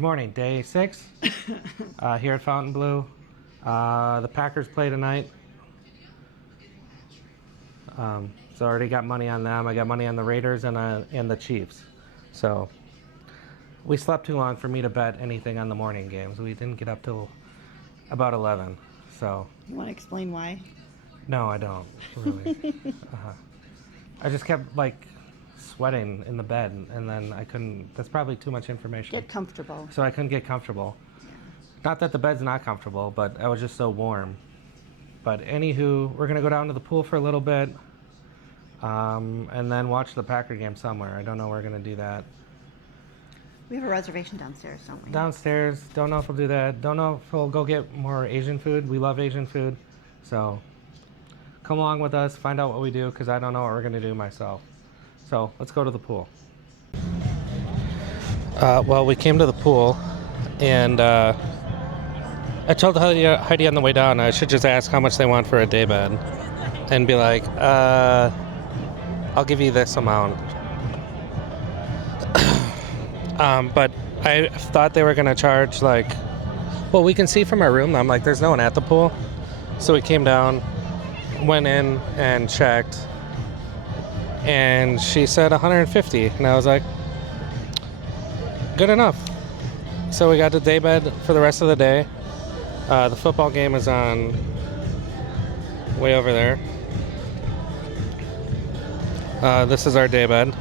Good morning. Day 6 here at Fontainebleau. The Packers play tonight. So I already got money on them. I got money on the Raiders and the Chiefs. So we slept too long for me to bet anything on the morning games. We didn't get up till about 11. So you want to explain why? No, I don't really. I just kept sweating in the bed, and then I couldn't. That's probably too much information. Get comfortable. So I couldn't get comfortable. Yeah. Not that the bed's not comfortable, but I was just so warm. But anywho, we're gonna go down to the pool for a little bit, and then watch the Packer game somewhere. I don't know where we're gonna do that. We have a reservation downstairs, don't we? Downstairs. Don't know if we'll do that. Don't know if we'll go get more Asian food. We love Asian food, so come along with us. Find out what we do, because I don't know what we're gonna do myself. So let's go to the pool. Well, we came to the pool, and I told Heidi on the way down I should just ask how much they want for a daybed, and be like, I'll give you this amount. But I thought they were gonna charge well, we can see from our room. I'm like, there's no one at the pool, so we came down, went in and checked. And she said 150, and I was like, good enough. So we got the daybed for the rest of the day. The football game is on way over there. This is our daybed,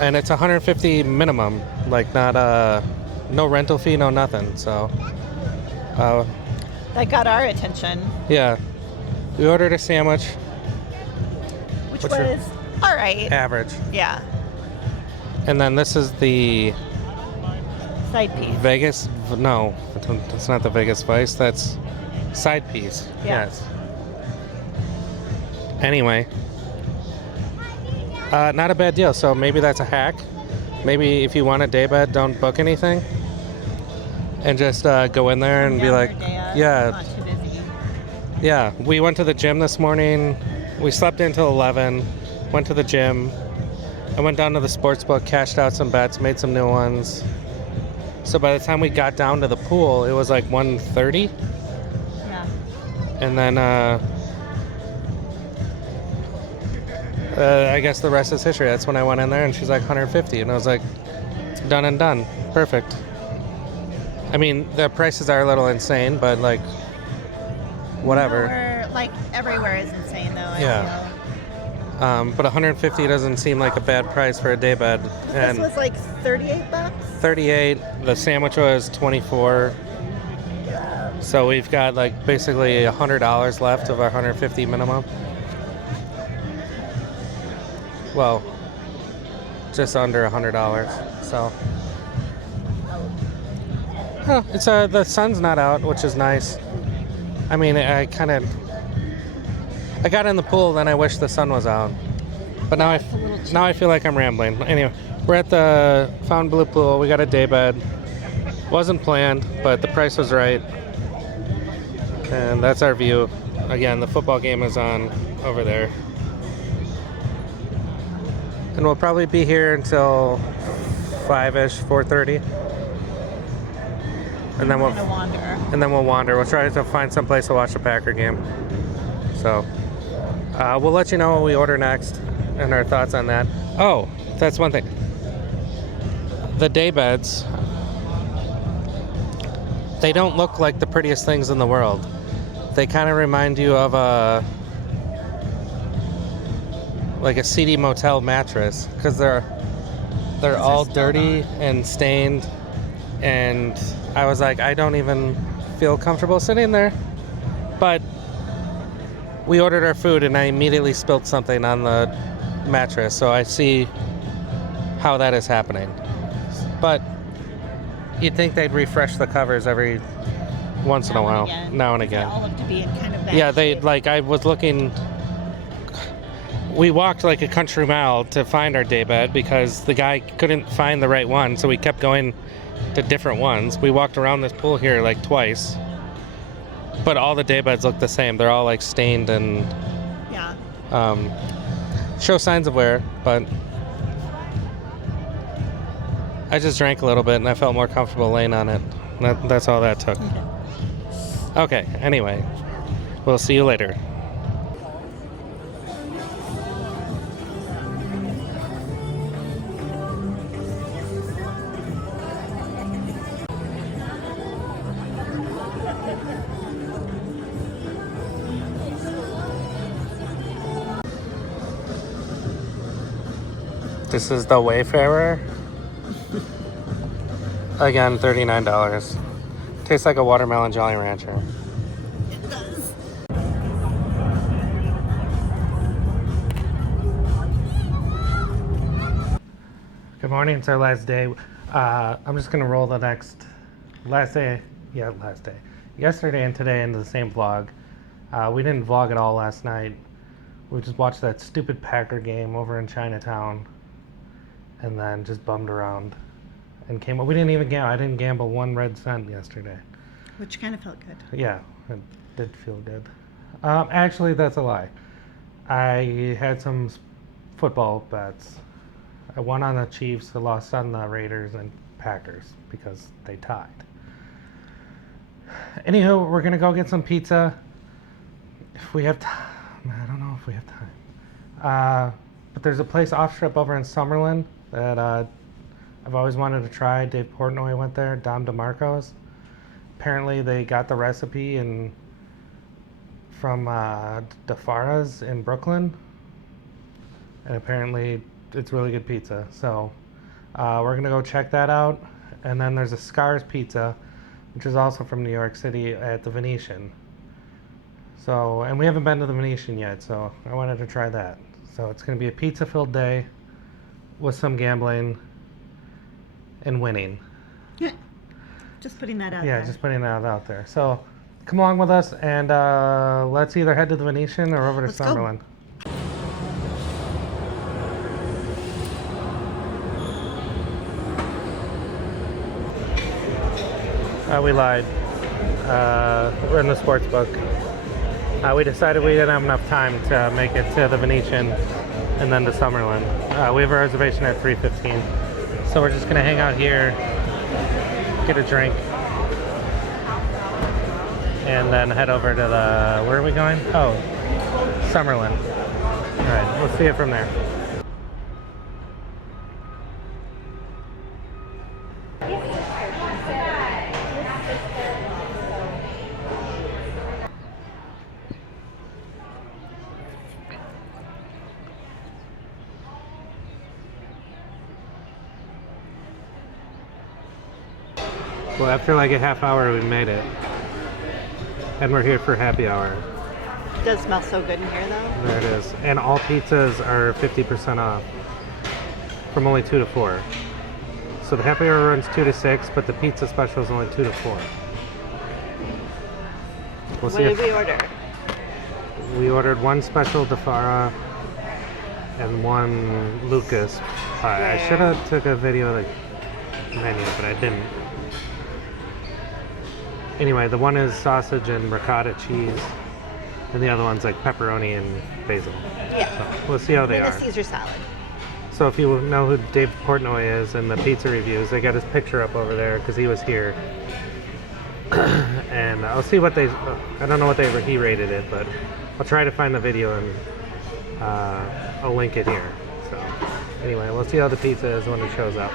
and it's 150 minimum, not no rental fee, no nothing. So that got our attention. Yeah, we ordered a sandwich. Which was all right. Average. Yeah. And then this is the side piece. Vegas. No, it's not the Vegas Vice. That's side piece. Yeah. Yes. Anyway, not a bad deal. So maybe that's a hack. Maybe if you want a daybed, don't book anything, and just go in there and be like, yeah. Not too busy. Yeah. We went to the gym this morning. We slept in till 11, went to the gym. I went down to the sports book, cashed out some bets, made some new ones. So by the time we got down to the pool, it was 1:30. Yeah. And then I guess the rest is history. That's when I went in there, and she's like 150, and I was like, done and done. Perfect. I mean, the prices are a little insane, but whatever. Everywhere is insane though. Yeah. But 150 doesn't seem like a bad price for a daybed. And this was $38. 38. The sandwich was 24. Yeah. So we've got basically $100 left of our 150 minimum. Well, just under $100. So it's the sun's not out, which is nice. I mean, I got in the pool, then I wish the sun was out. But now I feel like I'm rambling. Anyway, we're at the Fontainebleau pool. We got a daybed. Wasn't planned, but the price was right. And that's our view. Again, the football game is on over there. And we'll probably be here until 5-ish, 4:30. And then we'll wander. We'll try to find some place to watch the Packer game. So we'll let you know what we order next and our thoughts on that. Oh, that's one thing. The daybeds, they don't look like the prettiest things in the world. They kind of remind you of a seedy motel mattress, because they're all dirty and stained, and I was like, I don't even feel comfortable sitting there. But we ordered our food, and I immediately spilled something on the mattress, so I see how that is happening. But you'd think they'd refresh the covers every once in a while, now and again. They all look to be in kind of bad Yeah, shape. I was looking. We walked a country mile to find our daybed because the guy couldn't find the right one, so we kept going to different ones. We walked around this pool here twice, but all the daybeds look the same. They're all stained and show signs of wear, but I just drank a little bit and I felt more comfortable laying on it. That's all that took. Okay, anyway, we'll see you later. This is the Wayfarer. Again, $39. Tastes like a watermelon Jolly Rancher. It does. Good morning, it's our last day. I'm just gonna roll the last day. Yesterday and today into the same vlog. We didn't vlog at all last night. We just watched that stupid Packer game over in Chinatown and then just bummed around and came up. We didn't even gamble. I didn't gamble 1 red cent yesterday. Which kind of felt good. Yeah, it did feel good. Actually, that's a lie. I had some football bets. I won on the Chiefs, I lost on the Raiders and Packers because they tied. Anywho, we're gonna go get some pizza. If we have time. I don't know if we have time. But there's a place off strip over in Summerlin that I've always wanted to try. Dave Portnoy went there, Dom DeMarco's. Apparently they got the recipe from DeFara's in Brooklyn. And apparently it's really good pizza. So we're gonna go check that out. And then there's a Scars Pizza, which is also from New York City at the Venetian. So, and we haven't been to the Venetian yet, so I wanted to try that. So it's gonna be a pizza-filled day with some gambling and winning. Yeah. Just putting that out Yeah, there. just putting that out there. So come along with us and let's either head to the Venetian or over to Let's go. Summerlin. We lied. We're in the sports book. We decided we didn't have enough time to make it to the Venetian and then to Summerlin. We have a reservation at 3:15. So we're just gonna hang out here, get a drink, and then head over to the, where are we going? Oh, Summerlin. All right, we'll see you from there. Well, after like a half hour, we made it. And we're here for happy hour. It does smell so good in here, though. There it is. And all pizzas are 50% off from only 2 to 4. So the happy hour runs 2 to 6, but the pizza special is only 2 to 4. We'll What did we order? We ordered 1 special DeFara and 1 Lucas pie. I should have took a video of the menu, but I didn't. Anyway, the one is sausage and ricotta cheese, and the other one's like pepperoni and basil. Yeah. So we'll see how they And are. a Caesar salad. So if you know who Dave Portnoy is and the pizza reviews, they got his picture up over there because he was here. And I'll see what they, I don't know what he rated it, but I'll try to find the video and I'll link it here. So anyway, we'll see how the pizza is when it shows up.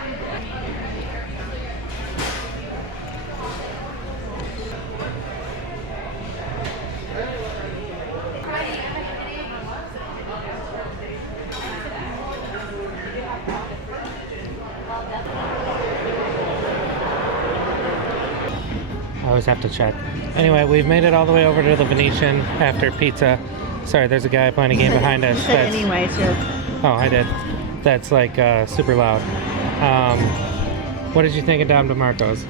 I always have to check. Anyway, we've made it all the way over to the Venetian after pizza. Sorry, there's a guy playing a game behind us. You said anyway, too. Oh, I did. That's like super loud. What did you think of Dom DeMarco's?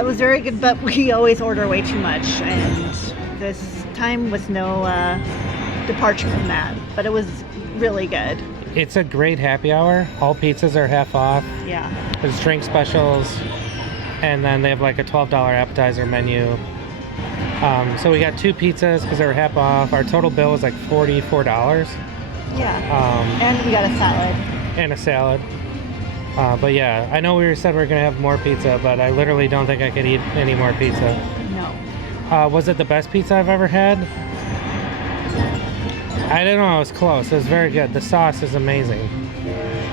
It was very good, but we always order way too much, and this time was no departure from that. But it was really good. It's a great happy hour. All pizzas are half off. Yeah. There's drink specials, and then they have like a $12 appetizer menu. So we got 2 pizzas because they were half off. Our total bill was like $44. Yeah. And we got a salad. And a salad. But yeah, I know said we were gonna have more pizza, but I literally don't think I could eat any more pizza. No. Was it the best pizza I've ever had? I don't know, it was close. It was very good. The sauce is amazing.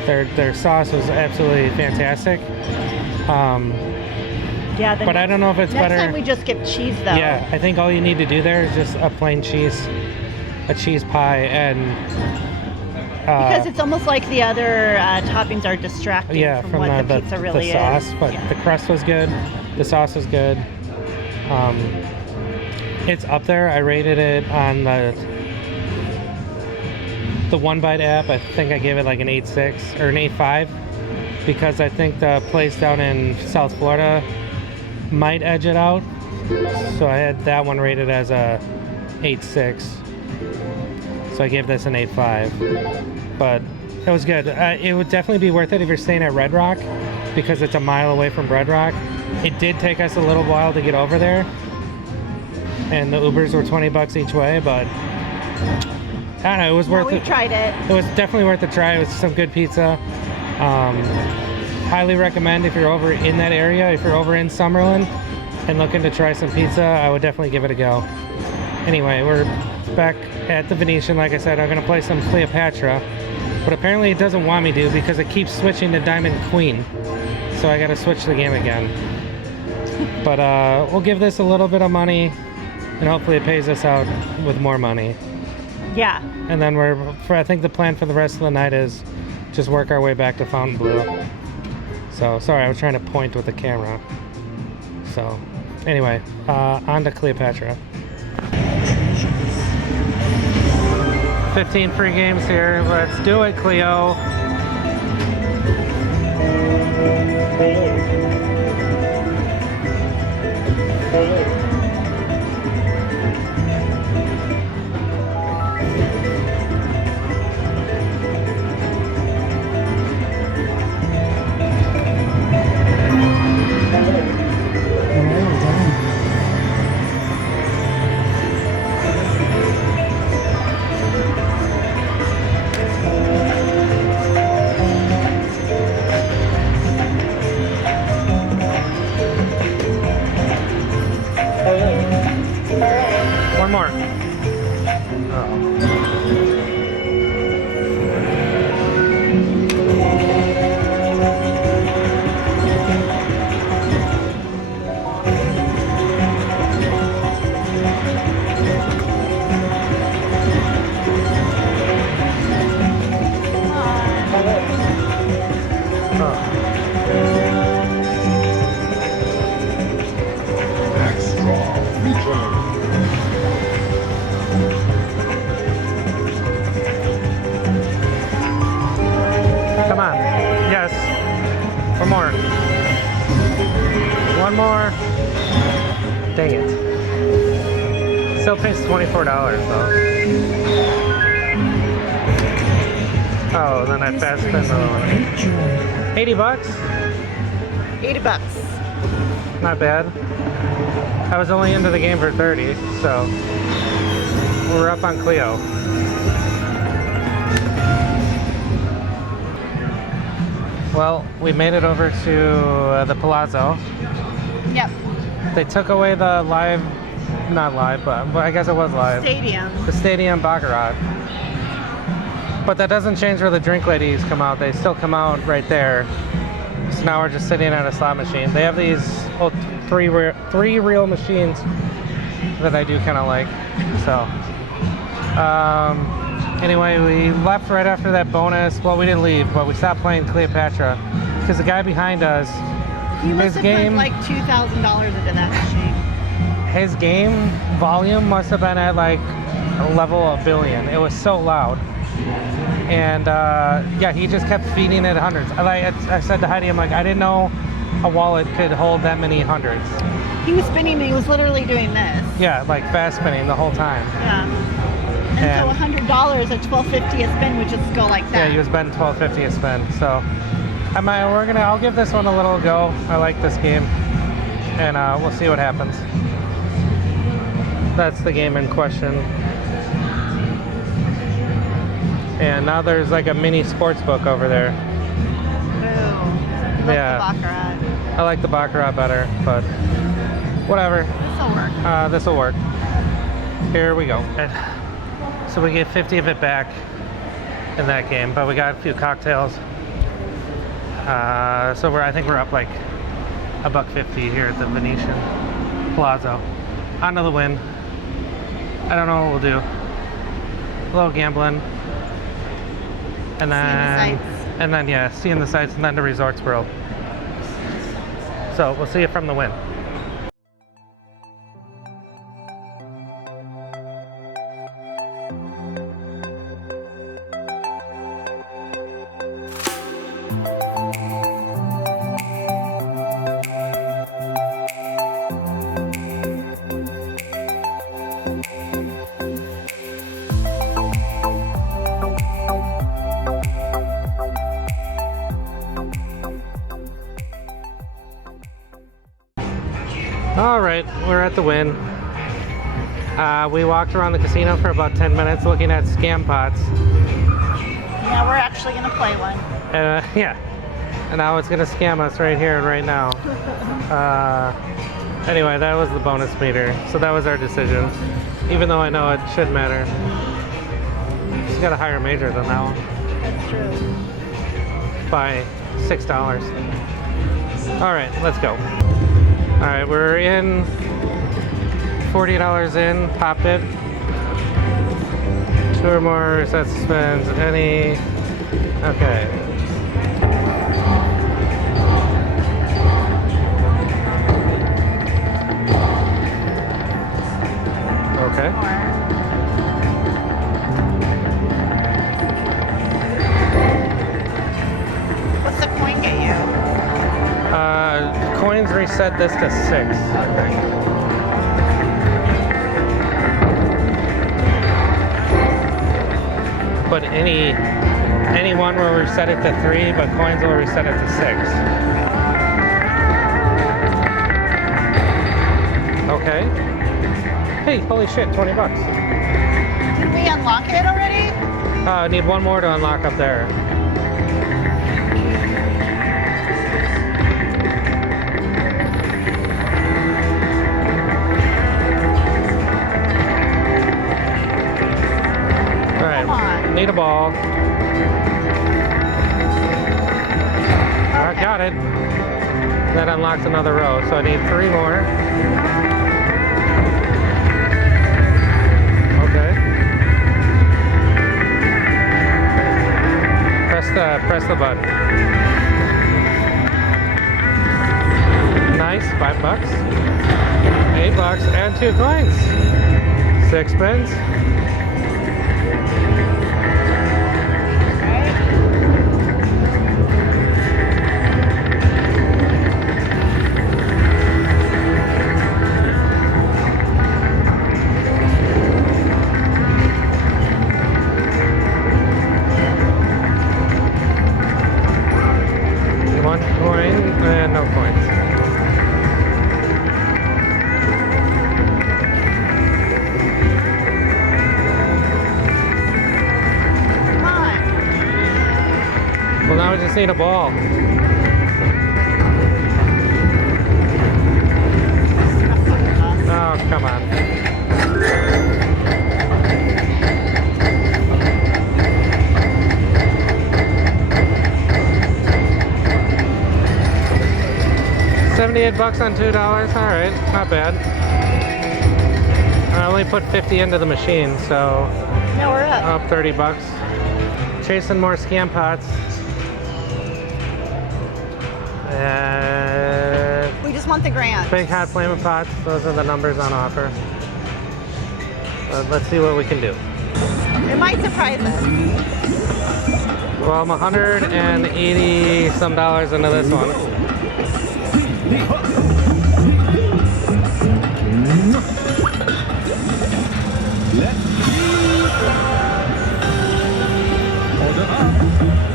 Their sauce was absolutely fantastic. Yeah, but I don't know if it's better. Next time we just get cheese though. Yeah, I think all you need to do there is just a plain cheese, a cheese pie, and because it's almost like the other toppings are distracting from what the pizza really the sauce. is. But the crust was good, the sauce was good. It's up there. I rated it on the One Bite app. I think I gave it like an 8.6 or an 8.5 because I think the place down in South Florida might edge it out. So I had that one rated as a 8.6. So I gave this an 8.5. But it was good. It would definitely be worth it if you're staying at Red Rock because it's a mile away from Red Rock. It did take us a little while to get over there. And the Ubers were $20 each way, but I don't know, it was worth it. We tried it. It was definitely worth a try. It was some good pizza. Highly recommend if you're over in that area, if you're over in Summerlin and looking to try some pizza, I would definitely give it a go. Anyway, we're back at the Venetian. Like I said, I'm gonna play some Cleopatra, but apparently it doesn't want me to because it keeps switching to Diamond Queen. So I gotta switch the game again. But we'll give this a little bit of money and hopefully it pays us out with more money. Yeah. And then I think the plan for the rest of the night is just work our way back to Fontainebleau. So, sorry, I was trying to point with the camera. So, anyway, on to Cleopatra. 15 free games here. Let's do it, Cleo. One more. Come on. Yes. One more. One more. Dang it. Still pays $24 though. Oh, then I fast spent the one. $80? $80. Not bad. I was only into the game for 30, so we're up on Cleo. Well, we made it over to the Palazzo. Yep. They took away the live, not live, but I guess it was live. Stadium. The stadium baccarat. But that doesn't change where the drink ladies come out. They still come out right there. So now we're just sitting at a slot machine. They have these three reel machines that I do kind of like. So, anyway, we left right after that bonus. Well, we didn't leave, but we stopped playing Cleopatra because the guy behind us, He must have put like $2,000 into that machine. his game volume must have been at like a level of billion. It was so loud. And yeah, he just kept feeding it hundreds. I said to Heidi, I'm like, I didn't know a wallet could hold that many hundreds. He was spinning, he was literally doing this. Yeah, like fast spinning the whole time. Yeah. And so $100 at $12.50 a spin would just go like that. Yeah, he was betting $12.50 a spin. So I'll give this one a little go. I like this game, and we'll see what happens. That's the game in question. And now there's like a mini sports book over there. Ooh. love Yeah. the Baccarat. I like the Baccarat better, but whatever. This'll work. This will work. Here we go. So we get 50 of it back in that game, but we got a few cocktails. So I think we're up like $1.50 here at the Venetian Palazzo. On to the Wynn. I don't know what we'll do. A little gambling. And then yeah, seeing the sights and then the Resorts World. So we'll see you from the Wynn. All right, we're at the Wynn. We walked around the casino for about 10 minutes looking at scam pots. Yeah, we're actually gonna play one. Yeah, and now it's gonna scam us right here and right now. Anyway, that was the bonus meter, so that was our decision. Even though I know it should matter. It's got a higher major than that one. That's true. By $6. All right, let's go. All right, we're in. $40 in, popped it. 2 or more sets of spins, any. Okay. Okay. What's the coin get you? Coins reset this to 6. Okay. But any one will reset it to 3, but coins will reset it to 6. Okay. Hey, holy shit, 20 bucks. Did we unlock it already? I need one more to unlock up there. Need a ball. I got it. That unlocks another row, so I need 3 more. Okay. Press the button. Nice, $5. $8 and 2 coins. 6 spins. Need a ball. Oh, come on. $78 on $2. All right, not bad. I only put 50 into the machine, so now we're up. Up $30. Chasing more scam pots. We just want the grand. Big hot flaming pots. Those are the numbers on offer. Let's see what we can do. It might surprise us. Well, I'm 180 some dollars into this one.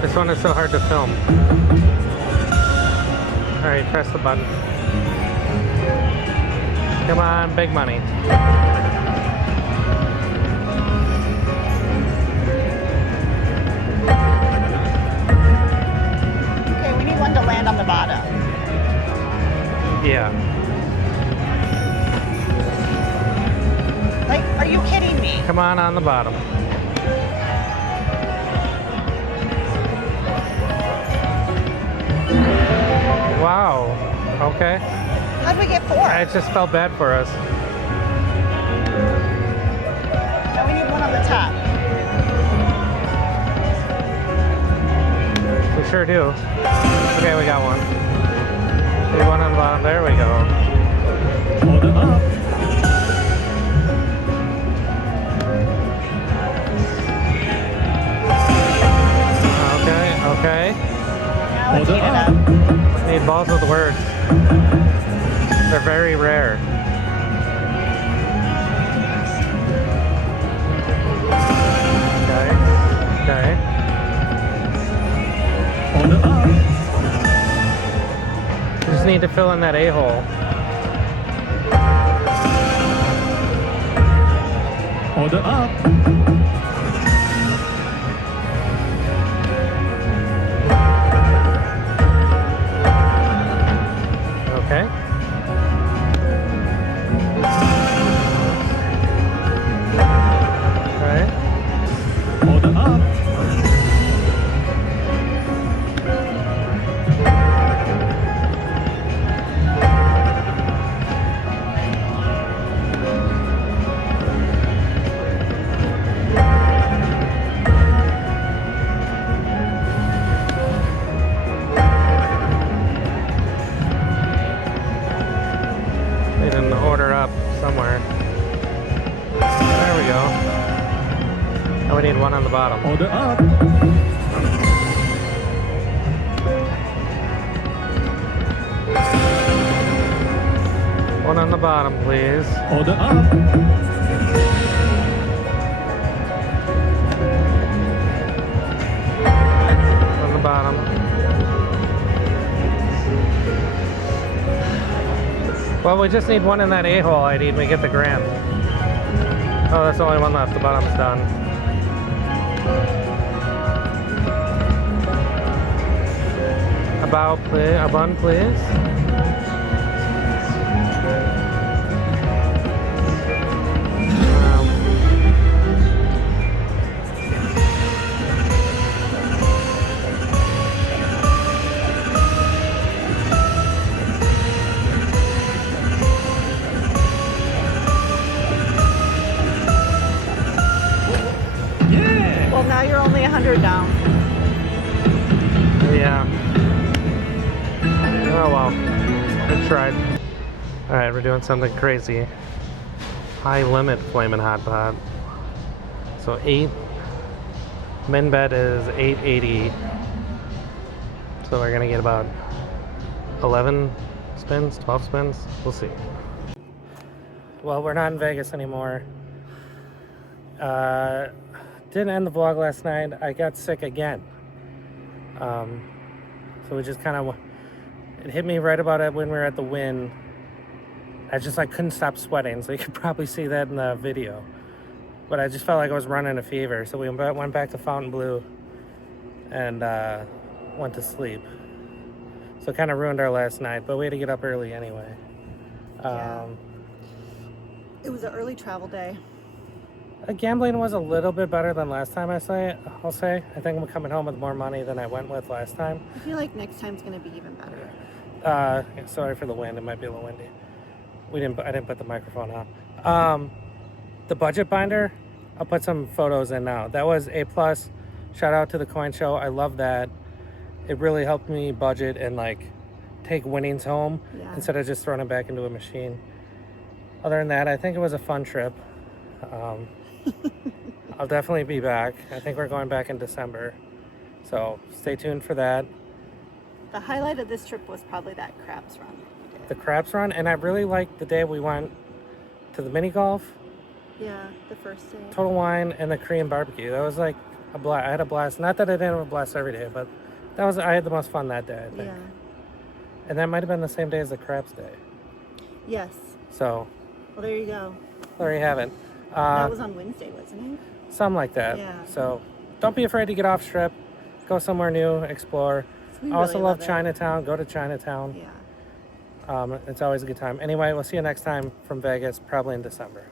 This one is so hard to film. All right, press the button. Come on, big money. Okay, we need one to land on the bottom. on the bottom. Wow. Okay. How'd we get 4? I just felt bad for us. Now we need one on the top. We sure do. Okay, we got one. Need one on the bottom. There we go. Hold it up. Okay. Now let's Hold it heat it up. up. Need balls with words. They're very rare. Okay. Hold it up. You just need to fill in that a-hole. Hold it up. Okay. Alright. Hold it up. Need an order up somewhere. There we go. Now we need one on the bottom. Hold it up. One on the bottom, please. Hold it up. On the bottom. Well, we just need one in that a-hole ID and we get the grant. Oh, that's the only one left. The bottom's done. A bun, please. Well, now you're only 100 down. Yeah. Oh well. Good tried. Alright, we're doing something crazy. High limit flaming hot pot. So 8. Min bet is 880. So we're gonna get about 11 spins, 12 spins. We'll see. Well, we're not in Vegas anymore. Didn't end the vlog last night. I got sick again. So we just kind of, it hit me right about it when we were at the Wynn. I just couldn't stop sweating, so you could probably see that in the video. But I just felt like I was running a fever, so we went back to Fontainebleau and went to sleep. So it kind of ruined our last night, but we had to get up early anyway. It was an early travel day. Gambling was a little bit better than last time, I'll say. I think I'm coming home with more money than I went with last time. I feel like next time's going to be even better. Sorry for the wind. It might be a little windy. I didn't put the microphone on. The budget binder, I'll put some photos in now. That was A+. Shout out to the coin show. I love that. It really helped me budget and take winnings home instead of just throwing it back into a machine. Other than that, I think it was a fun trip. I'll definitely be back. I think we're going back in December. So stay tuned for that. The highlight of this trip was probably that craps run. The craps run, and I really liked the day we went to the mini golf. Yeah, the first day. Total Wine and the Korean barbecue. That was a blast. I had a blast. Not that I didn't have a blast every day, but I had the most fun that day, I think. Yeah. And that might have been the same day as the craps day. Yes. So. Well, there you go. There you have it. That was on Wednesday, wasn't it? Something like that. Yeah. So don't be afraid to get off strip. Go somewhere new, explore. We I also really love it. Chinatown. Go to Chinatown. Yeah. It's always a good time. Anyway, we'll see you next time from Vegas, probably in December.